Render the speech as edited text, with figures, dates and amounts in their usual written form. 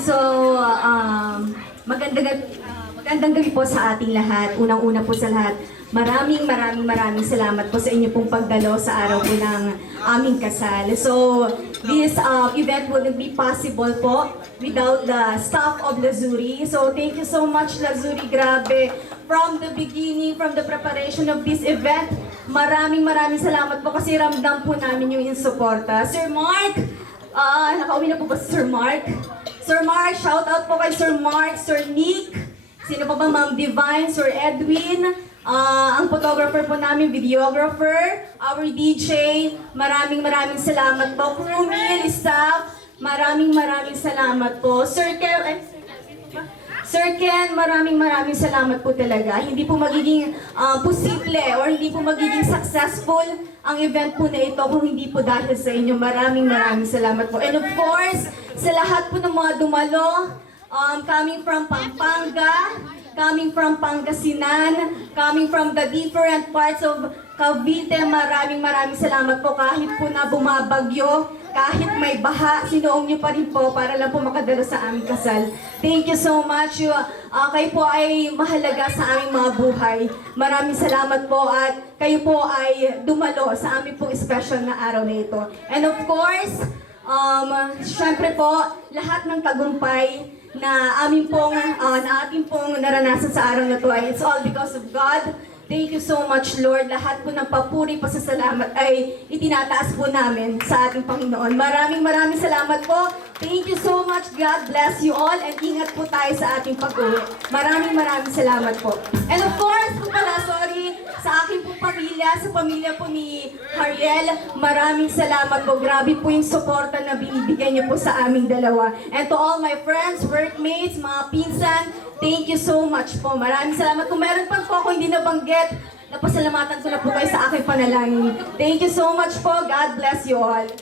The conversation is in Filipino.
So, magandang gabi po sa ating lahat. Unang-una po sa lahat, maraming salamat po sa inyo pong pagdalo sa araw po ng aming kasal. So, this event wouldn't be possible po without the staff of Lazuri. So, thank you so much, Lazuri. Grabe. From the beginning, from the preparation of this event, maraming salamat po kasi ramdam po namin yung suporta. Sir Mark, nakauwi na po ba si Sir Mark? Sir Mark, shout out po kay Sir Mark, Sir Nick, sino pa ba, Ma'am Divine, Sir Edwin, ang photographer po namin, videographer, our DJ, maraming salamat po. Crew meal, staff, maraming salamat po. Sir Ken, maraming salamat po talaga. Hindi po magiging posible or hindi po magiging successful ang event po na ito kung hindi po dahil sa inyo. Maraming salamat po. And of course, sa lahat po ng mga dumalo, coming from Pampanga, coming from Pangasinan, coming from the different parts of Cavite, maraming salamat po. Kahit po na bumabagyo, kahit may baha, sinuong niyo pa rin po para lang po makadalo sa aming kasal. Thank you so much. Kayo po ay mahalaga sa aming mga buhay. Maraming salamat po at kayo po ay dumalo sa aming pong special na araw na ito. And of course, syempre po, lahat ng tagumpay na ating pong naranasan sa araw na ito ay it's all because of God. Thank you so much, Lord. Lahat po ng papuri, pasasalamat ay itinataas po namin sa ating Panginoon. Maraming salamat po. Thank you so much. God bless you all and ingat po tayo sa ating pag-uwi. Maraming salamat po. And of course, sa aking pong pamilya, sa pamilya po ni Hariel, maraming salamat po. Grabe po yung suporta na binibigyan niyo po sa aming dalawa. And to all my friends, workmates, mga pinsan, thank you so much po. Maraming salamat. Kung meron pa po ako hindi nabanggit, napasalamatan ko na po kayo sa aking panalangin. Thank you so much po. God bless you all.